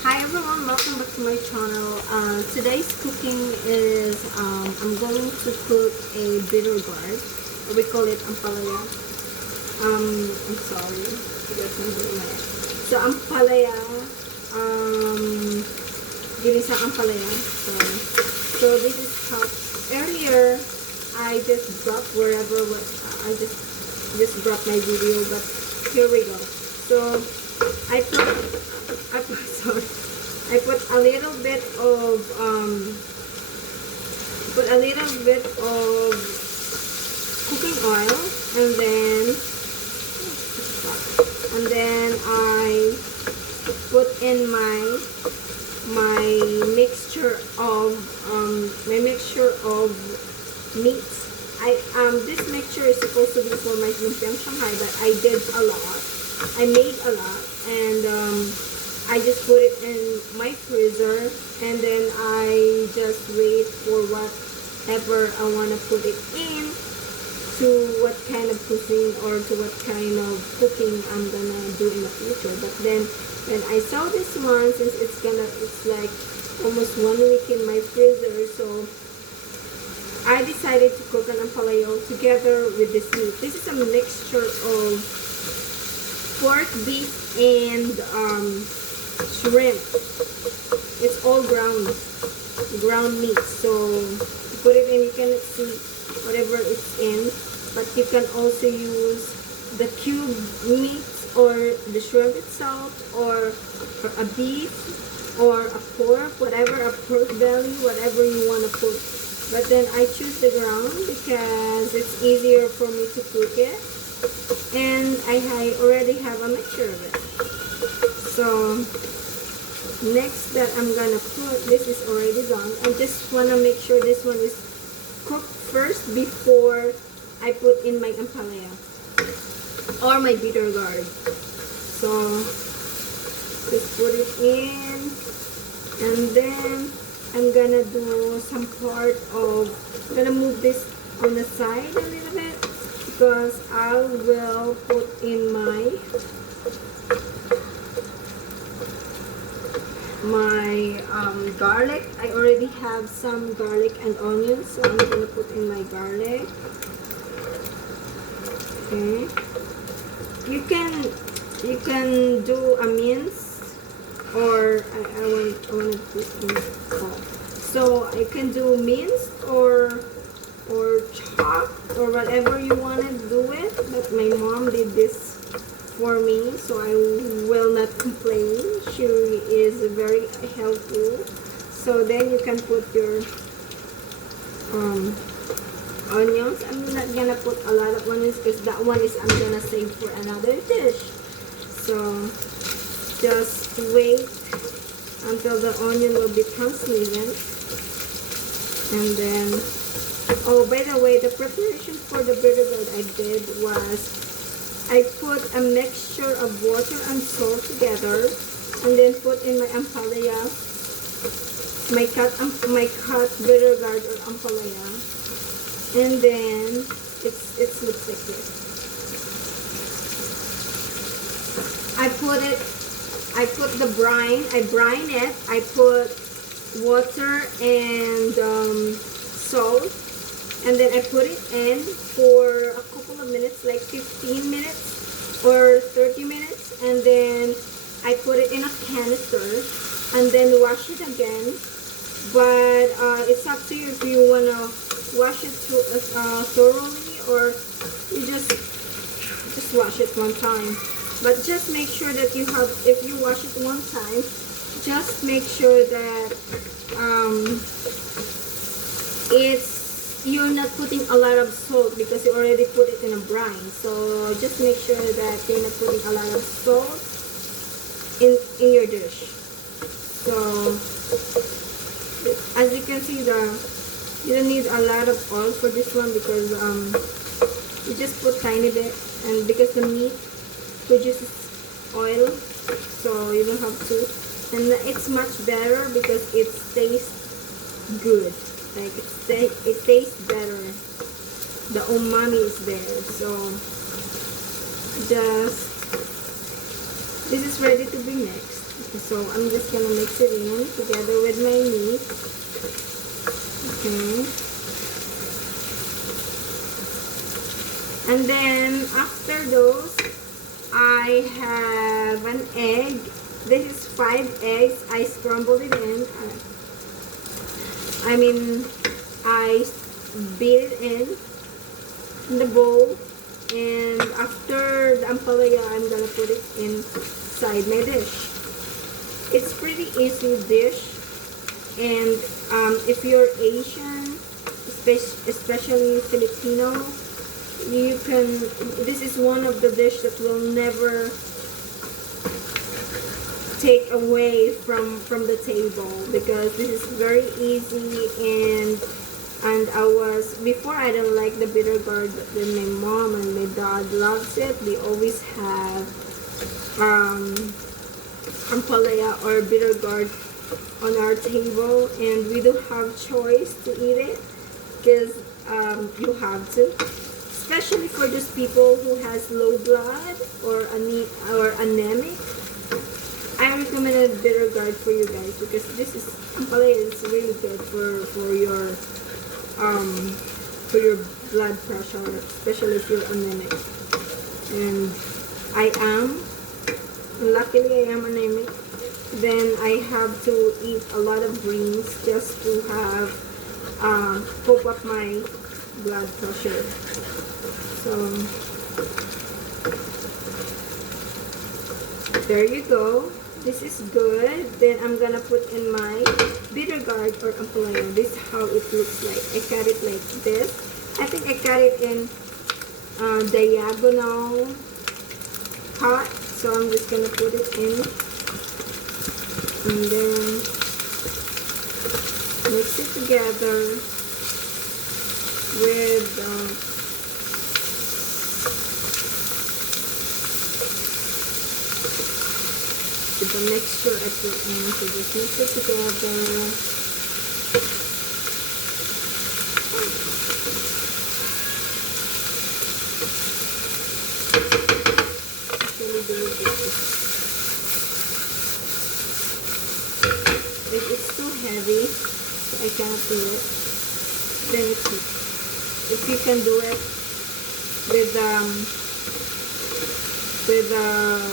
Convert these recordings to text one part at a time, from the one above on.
Hi everyone, welcome back to my channel. Today's cooking is I'm going to cook a bitter gourd. We call it ampalaya. I'm sorry, you guys can hear my so ampalaya, ginisang ampalaya. So this is how earlier I just dropped wherever what I just dropped my video, but here we go. So I put sorry. I put a little bit of cooking oil, and then I put in my mixture of meats. This mixture is supposed to be for my lumpiang Shanghai, but I did a lot. I made a lot, and I just put it in my freezer, and then I just wait for whatever I want to put it in, to what kind of cuisine or to what kind of cooking I'm gonna do in the future. But then when I saw this one, since it's like almost 1 week in my freezer, so I decided to cook an ampalaya together with this meat. This is a mixture of pork, beef, and shrimp. It's all ground meat. So you put it in, you can see whatever it's in, but you can also use the cube meat or the shrimp itself, or a beef or a pork, whatever, a pork belly, whatever you want to put. But then I choose the ground because it's easier for me to cook it, and I already have a mixture of it. So next that I'm gonna put, this is already done. I just wanna make sure this one is cooked first before I put in my ampalaya or my bitter gourd. So just put it in, and then I'm gonna do some part of, I'm gonna move this on the side a little bit because I will put in my garlic. I already have some garlic and onions, so I'm gonna put in my garlic. Okay, you can do a mince, or I want to put in so I can do minced or chopped or whatever you want to do it. But my mom did this for me, so I will not complain. She is very helpful. So then you can put your onions. I'm not gonna put a lot of onions because that one is I'm gonna save for another dish. So just wait until the onion will be translucent, and then, oh, by the way, the preparation for the bitter gourd I did was I put a mixture of water and salt together, and then put in my ampalaya, my cut bitter gourd or ampalaya, and then it looks like this. I put the brine, I brine it, I put water and salt, and then I put it in for a couple of minutes, like 15 minutes or 30 minutes, and then I put it in a canister and then wash it again. But it's up to you if you want to wash it thoroughly, or you just wash it one time. But just make sure that you have, if you wash it one time, just make sure that you're not putting a lot of salt because you already put it in a brine. So just make sure that you're not putting a lot of salt in your dish. So as you can see, you don't need a lot of oil for this one because you just put tiny bit, and because the meat produces oil, so you don't have to. And it's much better because it tastes good. Like it tastes better. The umami is there. So just This is ready to be mixed. So I'm just gonna mix it in together with my meat. Okay. And then after those, I have an egg. This is 5 eggs. I scrambled it in. I beat it in the bowl. And after the ampalaya, I'm gonna put it inside my dish. It's pretty easy dish. And if you're Asian, especially Filipino, you can, this is one of the dish that will never take away from the table, because this is very easy. And before I don't like the bitter gourd, but then my mom and my dad loves it. They always have ampalaya or bitter gourd on our table, and we don't have choice to eat it, because you have to, especially for those people who has low blood or anemic. I recommended bitter gourd for you guys, because this is ampalaya is really good for your blood pressure, especially if you're anemic. And luckily I am anemic. Then I have to eat a lot of greens just to have cope up my blood pressure. So there you go. This is good. Then I'm gonna put in my bitter gourd or ampalaya. This is how it looks like. I cut it like this. I think I cut it in diagonal cut. So I'm just gonna put it in, and then mix it together with the mixture at the end. So just mix it together. Actually do it like this. If it's too heavy, so I cannot do it, then if you can do it with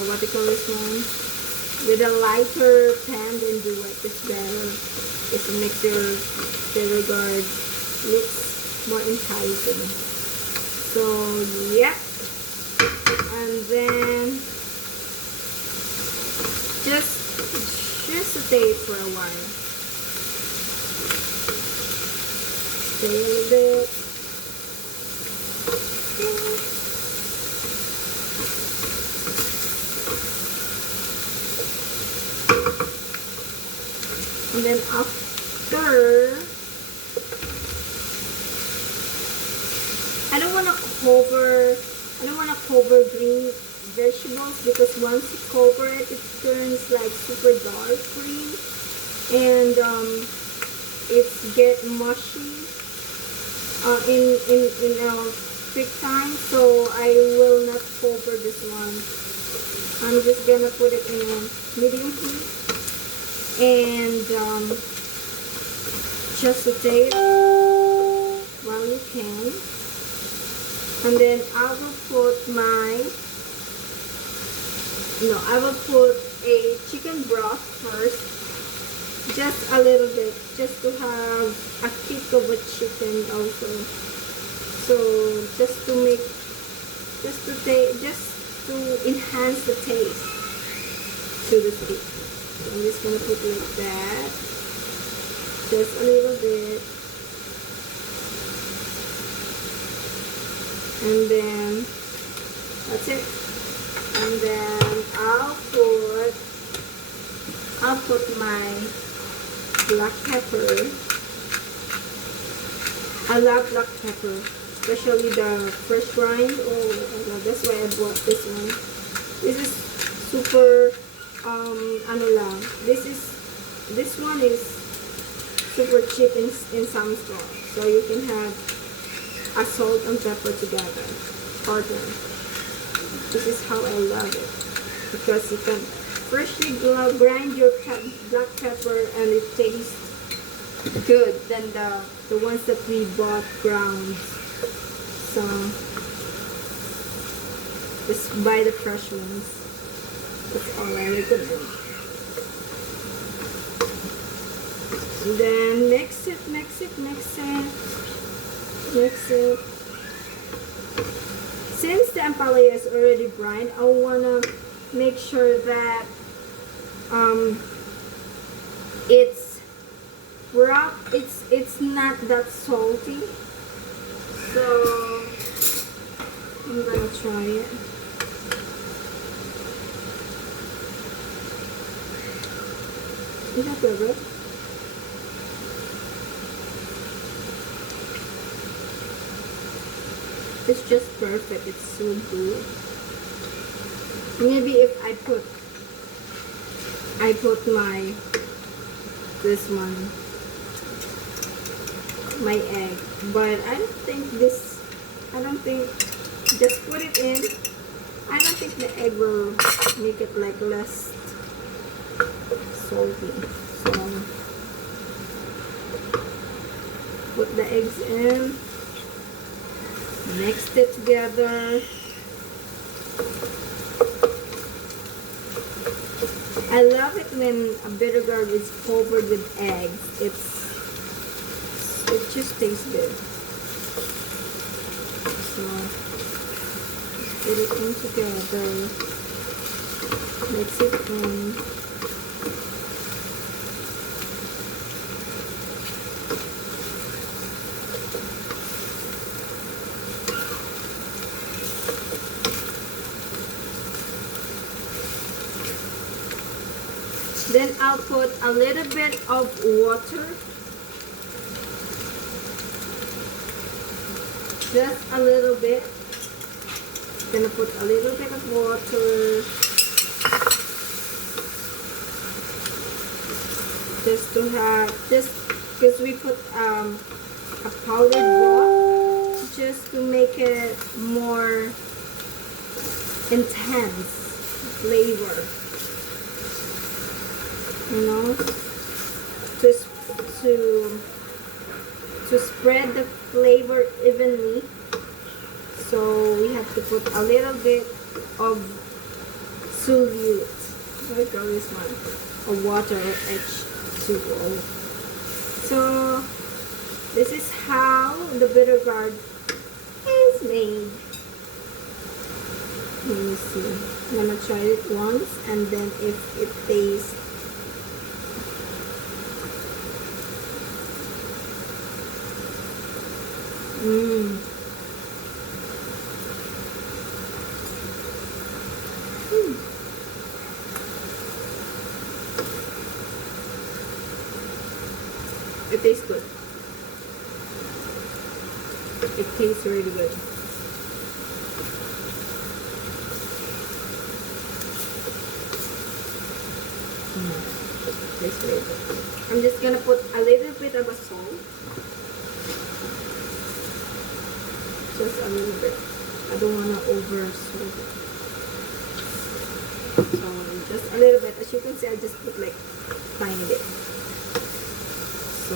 what do you call this one? With a lighter pan, then do it. It's better. It makes your bitter gourd looks more enticing. So yeah, and then just saute it for a while. Stay a little bit. And then after, I don't want to cover green vegetables, because once you cover it, it turns like super dark green, and it's get mushy in a quick time. So I will not cover this one. I'm just gonna put it in a medium heat. And just saute it while you can. And then I will put a chicken broth first, just a little bit, just to have a kick of a chicken also. So just to enhance the taste, so to speak. So I'm just gonna put like that, just a little bit, and then that's it. And then I'll put my black pepper. I love black pepper, especially the fresh rind. Oh my god, that's why I bought this one. This is super this one is super cheap in some store, so you can have a salt and pepper together partner. This is how I love it, because you can freshly grind your black pepper and it tastes good than the ones that we bought ground. So just buy the fresh ones. That's all I recommend. And then mix it. Since the ampalaya is already brined, I wanna make sure that it's rough. It's not that salty. So I'm gonna try it. Is that good? It's just perfect. It's so good. Maybe if I put my my egg, but I don't think just put it in. I don't think the egg will make it like less salty. So put the eggs in. Mix it together. I love it when a bitter gourd is covered with eggs. It just tastes good. So put it in together. Mix it in. Then I'll put a little bit of water. Just a little bit. Gonna put a little bit of water. Just because we put a powdered broth just to make it more intense flavor. You know, to spread the flavor evenly. So we have to put a little bit of solute. What do you call this one? Or water or H2O. So this is how the bitter gourd is made. Let me see. I'm gonna try it once, and then if it tastes It tastes good. It tastes really good. Tastes really good. I'm just gonna put a little bit of a salt. Just a little bit. I don't wanna over salt it. So just a little bit. As you can see, I just put like tiny bit. So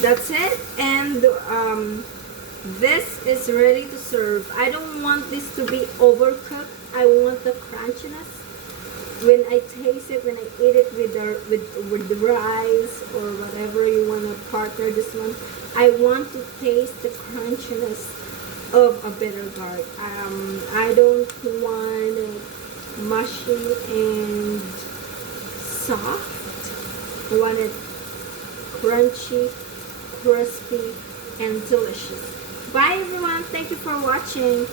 that's it, and this is ready to serve. I don't want this to be overcooked. I want the crunchiness. When I taste it, when I eat it with the rice or whatever you want to partner this one, I want to taste the crunchiness of a bitter gourd. I don't want it mushy and soft. I want it crunchy, crispy, and delicious. Bye everyone. Thank you for watching.